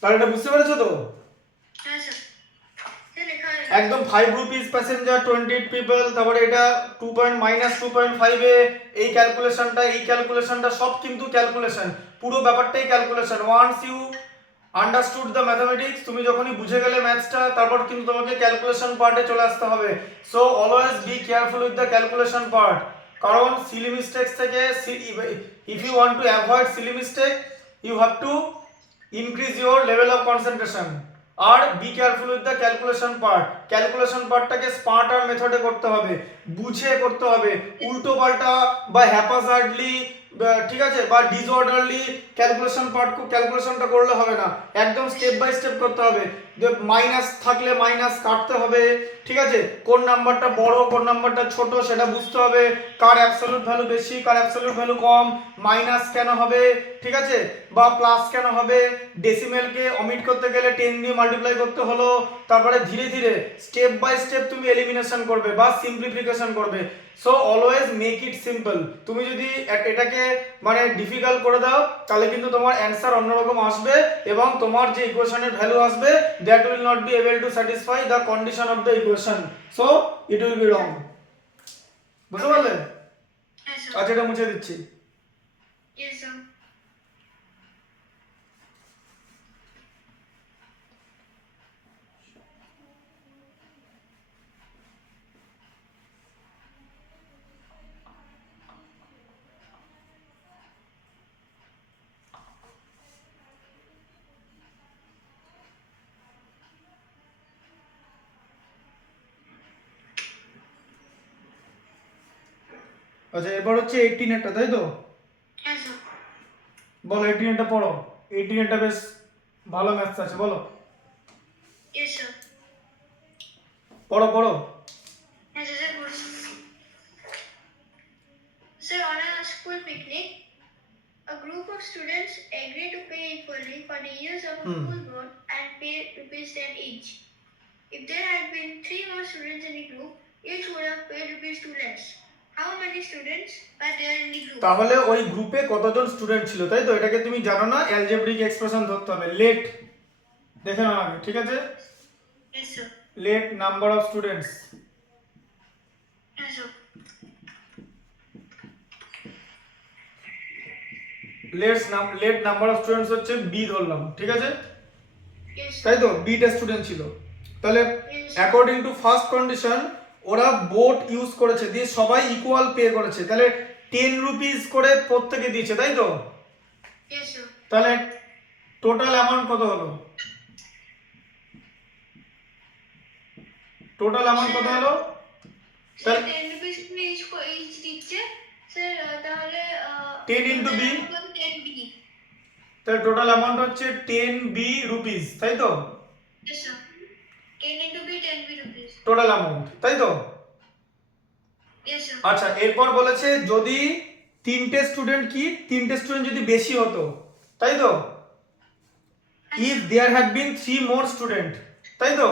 তাহলে এটা বুঝতে পেরেছো তো? হ্যাঁ স্যার, লেখা হয়ে একদম 5 রুপিস প্যাসেঞ্জার 28 পিপল, তারপরে এটা 2.-2.5 এ এই ক্যালকুলেশনটা সব কিন্তু ক্যালকুলেশন, পুরো ব্যাপারটাই calculation. Once you understood the mathematics, তুমি যখনই বুঝে গেলে ম্যাথসটা, তারপর কিন্তু তোমাকে ক্যালকুলেশন পার্টে চলে আসতে হবে। So always be careful with the calculation part, কারণ সিলি মিস্টেক্স থেকে, if you want to avoid silly mistake, you have to increase your level of concentration. আর be careful with the calculation part, calculation পার্টটাকে smarter মেথডে করতে হবে, বুঝে করতে হবে, উল্টো পাল্টা বা হ্যাপাজার্ডলি, ঠিক আছে, বা ডিসঅর্ডারলি ক্যালকুলেশনটা করলে হবে না, একদম স্টেপ বাই স্টেপ করতে হবে। মাইনাস থাকলে মাইনাস কাটতে হবে, ঠিক আছে, কোন নাম্বারটা বড় কোন নাম্বারটা ছোট সেটা বুঝতে হবে, কার অ্যাবসলিউট ভ্যালু বেশি কার অ্যাবসলিউট ভ্যালু কম, মাইনাস কেন হবে, ঠিক আছে, বা প্লাস কেন হবে, ডেসিমেলকে অমিট করতে গেলে 10 দিয়ে মাল্টিপ্লাই করতে হলো, তারপরে ধীরে ধীরে স্টেপ বাই স্টেপ তুমি এলিমিনেশন করবে বা সিম্পলিফিকেশন করবে। So always make it simple. তুমি যদি এটাকে মানে ডিফিকাল্ট করে দাও, তাহলে কিন্তু তোমার অ্যান্সার অন্যরকম আসবে, এবং তোমার যে ইকুয়েশনের ভ্যালু আসবে, that will not be able to satisfy the condition of the equation, so it will be wrong. বুঝতে পারলে? হ্যাঁ স্যার। আচ্ছা, এটা মুছে দিচ্ছি। Yes sir. আচ্ছা, এবার হচ্ছে 18 এরটা, তাই তো? হ্যাঁ স্যার। বলো 18 এরটা পড়ো। 18 এরটা বেশ ভালো ম্যাথস আছে, বলো। Yes sir. পড়ো পড়ো। হ্যাঁ স্যার, বলছি। Sir, on a school picnic, a group of students agreed to pay equally for the use of a school boat and pay rupees 10 each. If there had been 3 more students in the group, each would have paid rupees 2 less. How many students were there in the group? তাহলে ওই গ্রুপে কতজন student ছিল, তাই তো? এটাকে তুমি জানো না, অ্যালজেব্রিক এক্সপ্রেশন ধরতে হবে। লেট দেখে নাও আগে, ঠিক আছে? Yes, sir. Let number of students, Yes, sir. Let number of students হচ্ছে বি ধরলাম, ঠিক আছে, Yes, sir. তাই তো? বিটা স্টুডেন্ট ছিল। তাহলে অ্যাকর্ডিং টু ফার্স্ট কন্ডিশন ওরা বোট ইউজ করেছে, দিয়ে সবাই ইকুয়াল পে করেছে, তাহলে 10 রুপিস করে প্রত্যেকে দিয়েছে, তাই তো? Yes, sir. তাহলে টোটাল অ্যামাউন্ট কত হলো? টোটাল অ্যামাউন্ট কত হলো? Sir, 10 rupees each দিচ্ছে। Sir, তাহলে 10 into b, 10 B. তাহলে টোটাল অ্যামাউন্ট হচ্ছে 10 বি রুপিস, তাই তো? Yes, sir. 10 into B, 10 B rupees. Total amount, তাই তো? Yes, sir. আচ্ছা, এরপর বলেছে যদি তিনটে স্টুডেন্ট যদি বেশি হতো, তাই তো? If there had been 3 more student, তাই তো?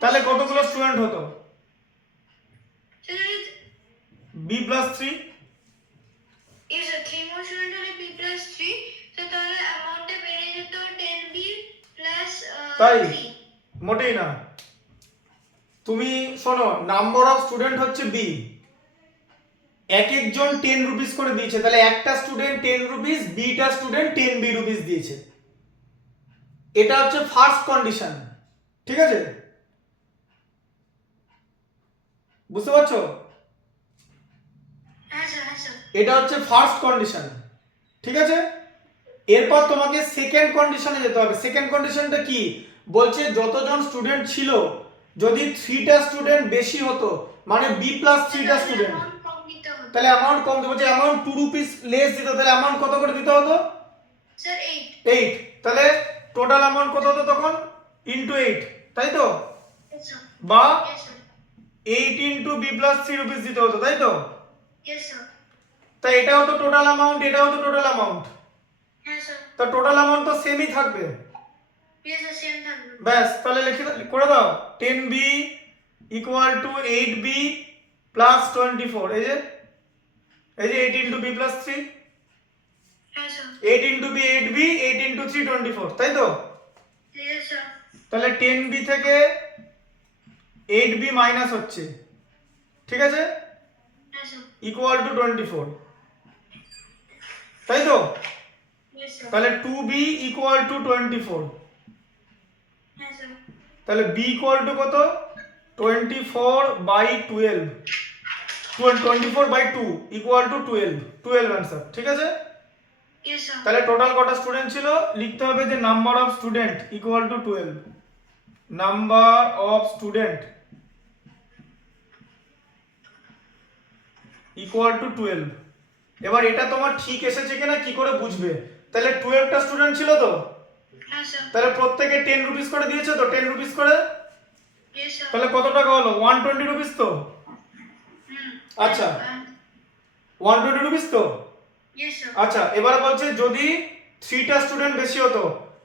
তাহলে কতগুলো স্টুডেন্ট হতো? Sir, B plus 3। yes, sir. 3 more students হলে B plus 3. So তাহলে অ্যামাউন্টটা বেড়ে যেত 10B plus তাই 3. মোটেই না। তুমি শোনো, নাম্বার অফ স্টুডেন্ট হচ্ছে বি, এক একজন 10 রুপিস করে দিয়েছে, তাহলে একটা স্টুডেন্ট 10 রুপিস, বিটা স্টুডেন্ট 10 বি রুপিস দিয়েছে। এটা হচ্ছে ফার্স্ট কন্ডিশন, ঠিক আছে? বুঝতে পারছো? হ্যাঁ স্যার, হ্যাঁ স্যার। এটা হচ্ছে ফার্স্ট কন্ডিশন, ঠিক আছে? এরপর তোমাকে সেকেন্ড কন্ডিশনে যেতে হবে। সেকেন্ড কন্ডিশনটা কি বলছে? যতজন স্টুডেন্ট ছিল, যদি 3টা স্টুডেন্ট বেশি হতো, মানে বি প্লাস 3টা স্টুডেন্ট, তাহলে অ্যামাউন্ট কম দিতে, বলছে অ্যামাউন্ট 2 রুপিস লেস দিতে, তাহলে অ্যামাউন্ট কত করে দিতে হতো? স্যার 8। 8। তাহলে টোটাল অ্যামাউন্ট কত হতো তখন? ইনটু 8, তাই তো? Yes, sir. বা Yes, sir. 8 into B plus 3 rupees দিতে হতো, তাই তো? Yes, sir. তাই এটা হতো টোটাল অ্যামাউন্ট, এটা হতো টোটাল অ্যামাউন্ট। হ্যাঁ স্যার। তা টোটাল অ্যামাউন্ট তো সেমই থাকবে। Yes, sir, সেম থাকবে। ব্যাস, তাহলে করে দাও 10b equal to 8b plus 24, এই যে 8 ইনটু b প্লাস 3, হ্যাঁ sir. 8 into b 8b, 8 into 3 24, তাই তো? Yes, sir. তাহলে 10b থেকে 8b মাইনাস হচ্ছে, ঠিক আছে, Yes, sir. ইকুয়াল টু 24, তাই তো? Yes, sir. তাহলে 2b equal to 24, Yes, sir. তাহলে b ইকুয়াল টু কত? 24/12, 24/2 ইকুয়াল টু 12 অ্যান্সার, ঠিক আছে? Yes, sir. তাহলে টোটাল কটা স্টুডেন্ট ছিল? লিখতে হবে যে number of student equal to 12, number of student equal to 12। এবার এটা তোমার ঠিক এসেছে কিনা কি করে বুঝবে? তাহলে 12টা স্টুডেন্ট ছিল তো, Yes, sir. তাহলে প্রত্যেকে 10 রুপিস করে দিয়েছে তো, 10 রুপিস করে, Yes, sir. তাহলে কত টাকা হলো? 120 রুপিস তো। Hmm. আচ্ছা, 120 রুপিস তো। Yes, sir. আচ্ছা, এবারে বলছে যদি 3টা স্টুডেন্ট বেশি হতো,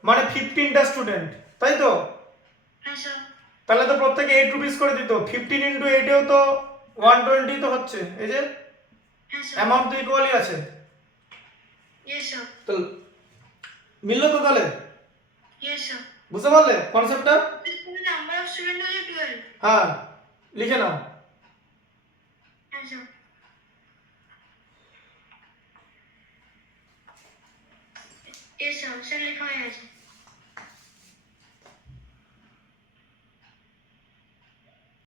মানে 15টা স্টুডেন্ট, তাই তো? Yes, sir. তাহলে তো প্রত্যেকে 8 রুপিস করে দিত, 15 ইন্টু 8 এও তো 120 তো হচ্ছে, এই যে Yes, sir. অ্যামাউন্ট তো ইকুয়ালই আছে। Yes, sir. তো মিললো তো তাহলে? Yes, sir. বুঝতে পারলে কনসেপ্টটা? The number of students was 12. হ্যাঁ, লিখে নাও। Yes, sir. Yes, sir. Sir, लिखा है ऐसे.